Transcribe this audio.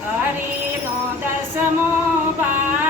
હરિનો દસમો પા